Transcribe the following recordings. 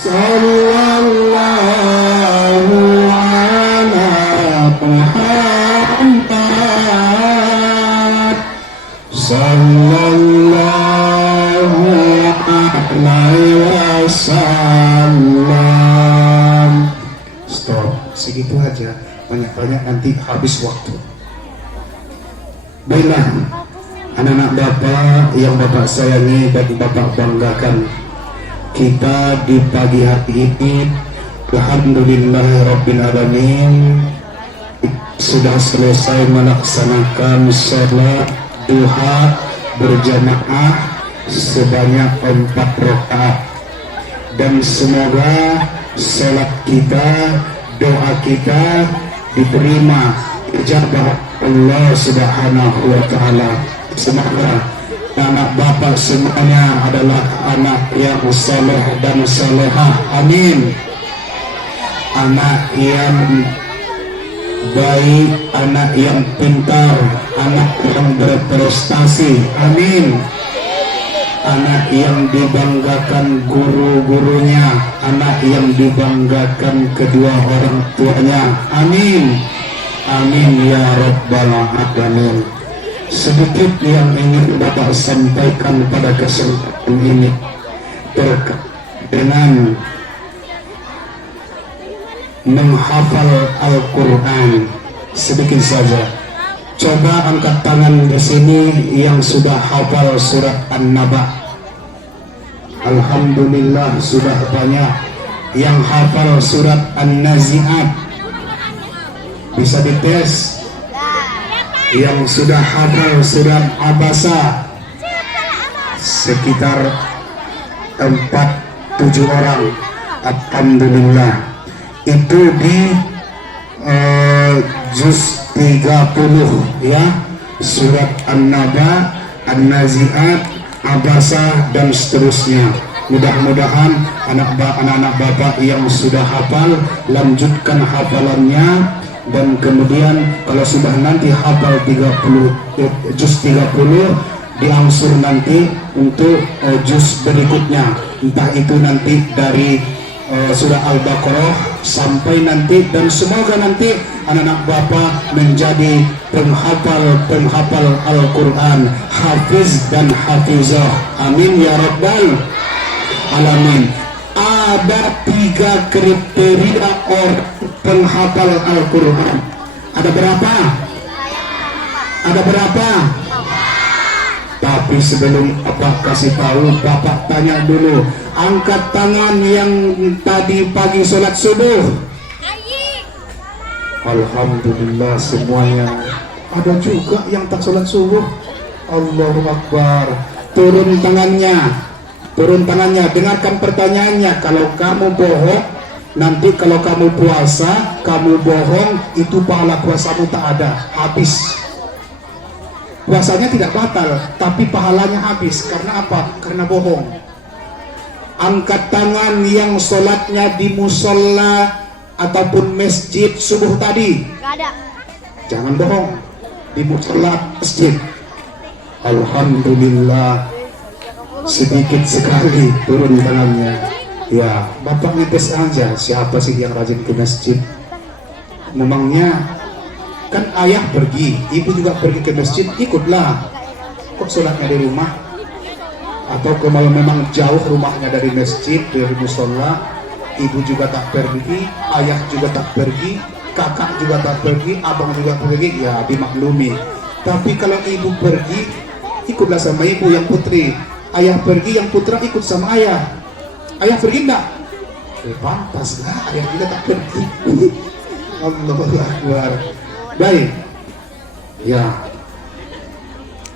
Sallallahu ala Muhammad Sallallahu alaihi wasallam. Stop, segitu aja. Banyak-banyak nanti habis waktu. Baiklah, anak-anak Bapak yang Bapak sayangi dan Bapak banggakan, kita di pagi hari ini alhamdulillahirabbil alamin sudah selesai melaksanakan salat duha berjamaah sebanyak 4 rakaat, dan semoga salat kita, doa kita diterima ijabah Allah Subhanahu wa taala. Semoga anak Bapak semuanya adalah anak yang saleh dan salehah, amin. Anak yang baik, anak yang pintar, anak yang berprestasi, amin. Anak yang dibanggakan guru-gurunya, anak yang dibanggakan kedua orang tuanya, amin. Amin ya rabbal alamin. Sedikit yang ingin Bapak sampaikan pada kesempatan ini terkait dengan menghafal Al-Quran. Sedikit saja. Coba angkat tangan di sini yang sudah hafal surat An-Naba. Alhamdulillah sudah banyak. Yang hafal surat An-Nazi'at, bisa dites. Yang sudah hafal surat Abasa, sekitar 4-7 orang. Alhamdulillah. Itu di juz 30 ya, surat An-Naba, An-Nazi'at, Abasa dan seterusnya. Mudah-mudahan anak-anak Bapak yang sudah hafal lanjutkan hafalannya, dan kemudian kalau sudah nanti hafal 30 juz 30 diangsur nanti untuk juz berikutnya, entah itu nanti dari surah Al-Baqarah sampai nanti, dan semoga nanti anak-anak Bapak menjadi penghafal Al-Quran, hafiz dan hafizah, amin ya rabbal alamin. Ada 3 kriteria orang penghafal Al-Quran. Ada berapa? Ada berapa? Tapi sebelum Bapak kasih tahu, Bapak tanya dulu. Angkat tangan yang tadi pagi sholat subuh. Alhamdulillah semuanya. Ada juga yang tak sholat subuh. Allahu Akbar. Turun tangannya. Turun tangannya. Dengarkan pertanyaannya. Kalau kamu bohong, nanti kalau kamu puasa, kamu bohong, itu pahala puasamu tak ada, habis. Puasanya tidak batal, tapi pahalanya habis. Karena apa? Karena bohong. Angkat tangan yang sholatnya di musola ataupun masjid subuh tadi. Gak ada. Jangan bohong. Di musola masjid. Alhamdulillah. Sedikit sekali turun tangannya. Ya, Bapak ngetes aja siapa sih yang rajin ke masjid. Memangnya kan ayah pergi, ibu juga pergi ke masjid, ikutlah. Kok sholatnya di rumah? Atau kalau memang jauh rumahnya dari masjid, dari musola, ibu juga tak pergi, ayah juga tak pergi, kakak juga tak pergi, abang juga pergi, ya dimaklumi. Tapi kalau ibu pergi, ikutlah sama ibu yang putri. Ayah pergi, yang putra ikut sama ayah. Ayah pergi enggak? Pantas lah, ayah juga tak pergi. Allahu Akbar. Baik, ya,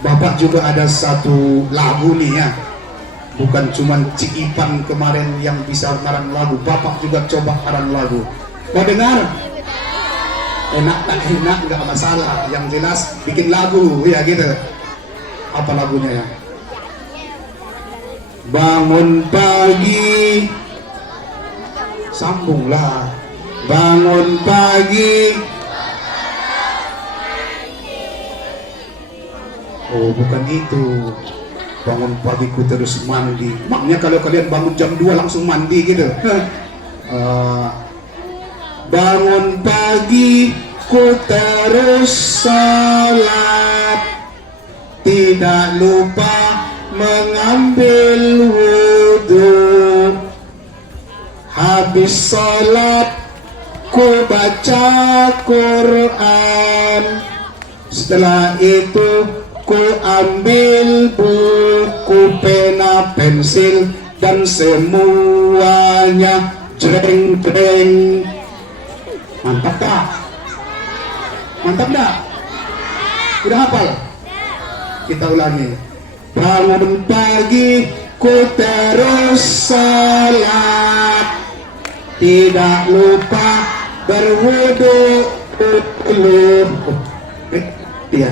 Bapak juga ada satu lagu nih ya, bukan cuma Cik Ipan kemarin yang bisa ngarang lagu, Bapak juga coba ngarang lagu. Mau dengar? Enak tak enak nggak masalah, yang jelas bikin lagu ya gitu. Apa lagunya ya? Bangun pagi, sambunglah. Bangun pagi. Oh, bukan itu. bangun pagi ku terus mandi. Maknya kalau kalian bangun jam 2 langsung mandi gitu. Bangun pagi ku terus salat, tidak lupa mengambil wudhu. Habis salat ku baca Quran. Setelah itu ku ambil buku, pena, pensil, dan semuanya jreng-jreng. Mantap tak? Mantap tak? Udah hafal? Kita ulangi. Bangun pagi ku terus salat, tidak lupa berwudu dulu. Dia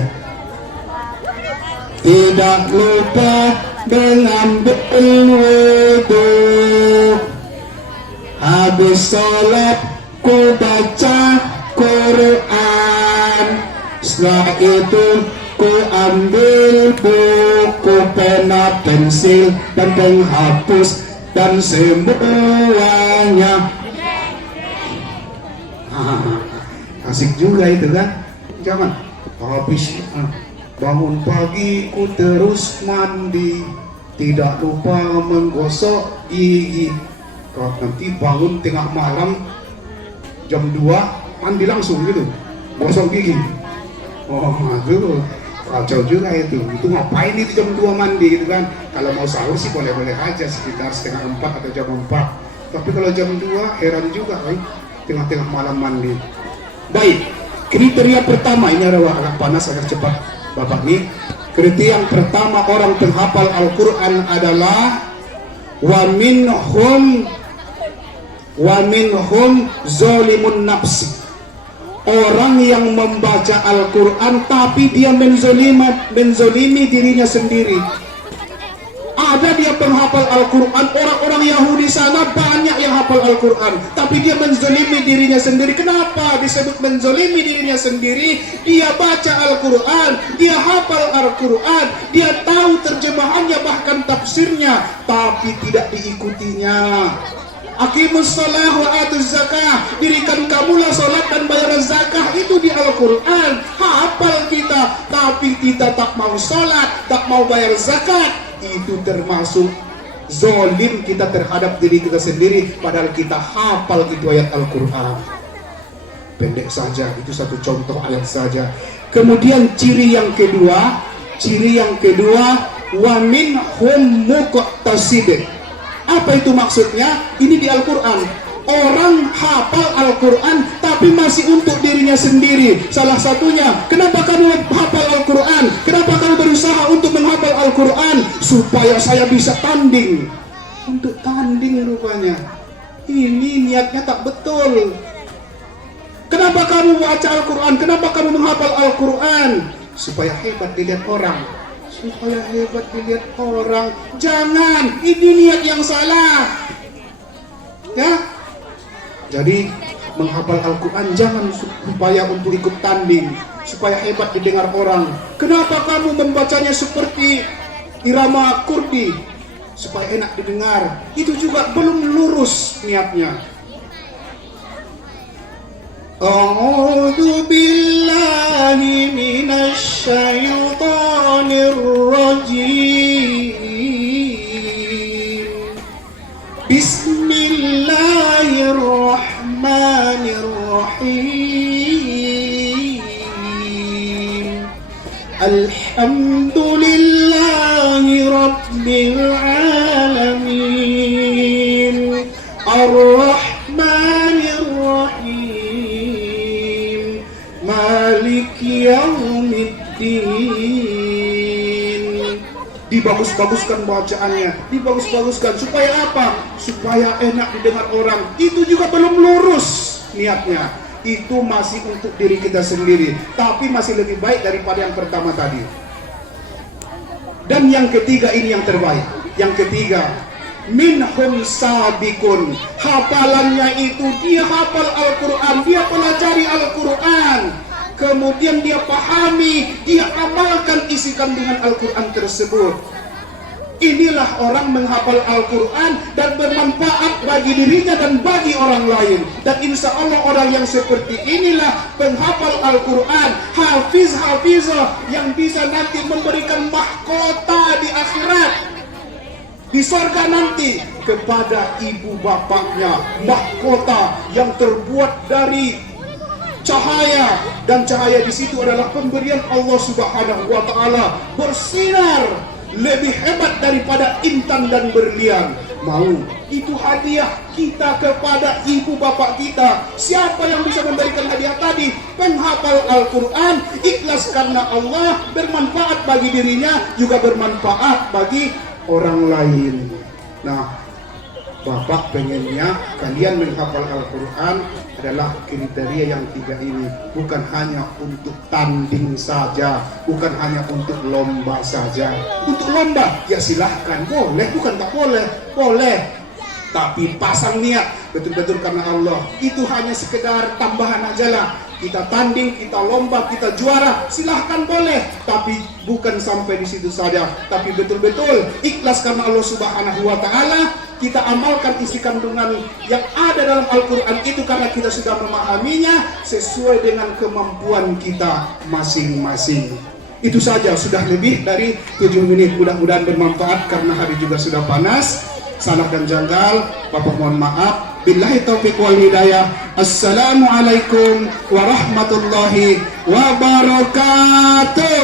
tidak lupa mengambil wudu. Habis sholat ku baca Quran. Setelah itu ku ambil buku, pena, pensil, dan penghapus, dan semuanya. Asik juga itu kan. Jangan habis bangun pagi ku terus mandi, tidak lupa menggosok gigi. Kalau nanti bangun tengah malam jam 2 mandi langsung gitu, gosok gigi. Oh itu kacau juga itu ngapain itu jam 2 mandi gitu kan. Kalau mau sahur sih boleh-boleh aja sekitar setengah 4 atau jam 4. Tapi kalau jam 2 heran juga kan, tengah-tengah malam mandi. Baik, kriteria pertama ini agak panas, agak cepat Bapak nih. Kriteria yang pertama orang penghafal Al-Quran adalah wa minhum zolimun nafsi. Orang yang membaca Al-Quran tapi dia menzolimi dirinya sendiri. Ada dia penghafal Al-Quran, orang-orang Yahudi sana banyak yang hafal Al-Quran, tapi dia menzolimi dirinya sendiri. Kenapa disebut menzolimi dirinya sendiri? Dia baca Al-Quran, dia hafal Al-Quran, dia tahu terjemahannya bahkan tafsirnya, tapi tidak diikutinya. Aqimus shalah wa atuz zakah, dirikan kamulah salat dan bayar zakah, itu di Al-Quran. Hafal kita, tapi kita tak mau salat, tak mau bayar zakat. Itu termasuk zolim kita terhadap diri kita sendiri, padahal kita hafal itu ayat Al-Quran. Pendek saja, itu satu contoh ayat saja. Kemudian ciri yang kedua wa minhum muqtasid. Apa itu maksudnya? Ini di Al-Quran. Orang hafal Al-Quran tapi masih untuk dirinya sendiri. Salah satunya, kenapa kamu hafal Al-Quran? Kenapa kamu berusaha untuk menghafal Al-Quran? Supaya saya bisa tanding. Untuk tanding rupanya. Ini niatnya tak betul. Kenapa kamu baca Al-Quran? Kenapa kamu menghafal Al-Quran? Supaya hebat dilihat orang. Supaya hebat dilihat orang. Jangan, ini niat yang salah. Ya. Jadi menghafal Al-Quran jangan supaya untuk ikut tanding, supaya hebat didengar orang. Kenapa kamu membacanya seperti irama kurdi? Supaya enak didengar. Itu juga belum lurus niatnya. A'udzu billahi minasy syaithanir rajim. Bismillahirrahmanirrahim. Alhamdulillahi rabbil alamin. Ar-Rahmanir Rahim. Maliki yaumiddin. Dibagus-baguskan bacaannya, dibagus-baguskan supaya apa? Supaya enak didengar orang. Itu juga belum lurus niatnya. Itu masih untuk diri kita sendiri, tapi masih lebih baik daripada yang pertama tadi. Dan yang ketiga ini yang terbaik. Yang ketiga, minhum sabikun. Hafalannya itu dia hafal Al-Quran, dia pelajari Al-Quran, kemudian dia pahami, dia amalkan isi kandungan Al-Quran tersebut. Inilah orang menghafal Al-Quran dan bermanfaat bagi dirinya dan bagi orang lain. Dan insya Allah orang yang seperti inilah penghafal Al-Quran, hafizah yang bisa nanti memberikan mahkota di akhirat, di surga nanti, kepada ibu bapaknya, mahkota yang terbuat dari cahaya, dan cahaya di situ adalah pemberian Allah Subhanahu wa taala, bersinar lebih hebat daripada intan dan berlian. Mau itu hadiah kita kepada ibu bapak kita. Siapa yang bisa memberikan hadiah tadi? Penghafal Al-Quran, ikhlas karena Allah, bermanfaat bagi dirinya, juga bermanfaat bagi orang lain. Nah, Bapak pengennya kalian menghafal Al-Quran adalah kriteria yang tiga ini. Bukan hanya untuk tanding saja, bukan hanya untuk lomba saja. Untuk lomba, ya silahkan, boleh, bukan tak boleh, boleh. Tapi pasang niat, betul-betul karena Allah. Itu hanya sekedar tambahan aja lah. Kita tanding, kita lomba, kita juara, silahkan boleh. Tapi bukan sampai di situ saja. Tapi betul-betul ikhlas karena Allah Subhanahu wa ta'ala. Kita amalkan isi kandungan yang ada dalam Al-Quran itu karena kita sudah memahaminya sesuai dengan kemampuan kita masing-masing. Itu saja, sudah lebih dari 7 menit. Mudah-mudahan bermanfaat karena hari juga sudah panas. Salah dan janggal, Bapak mohon maaf. Billahi taufiq wal hidayah. Assalamualaikum warahmatullahi wabarakatuh.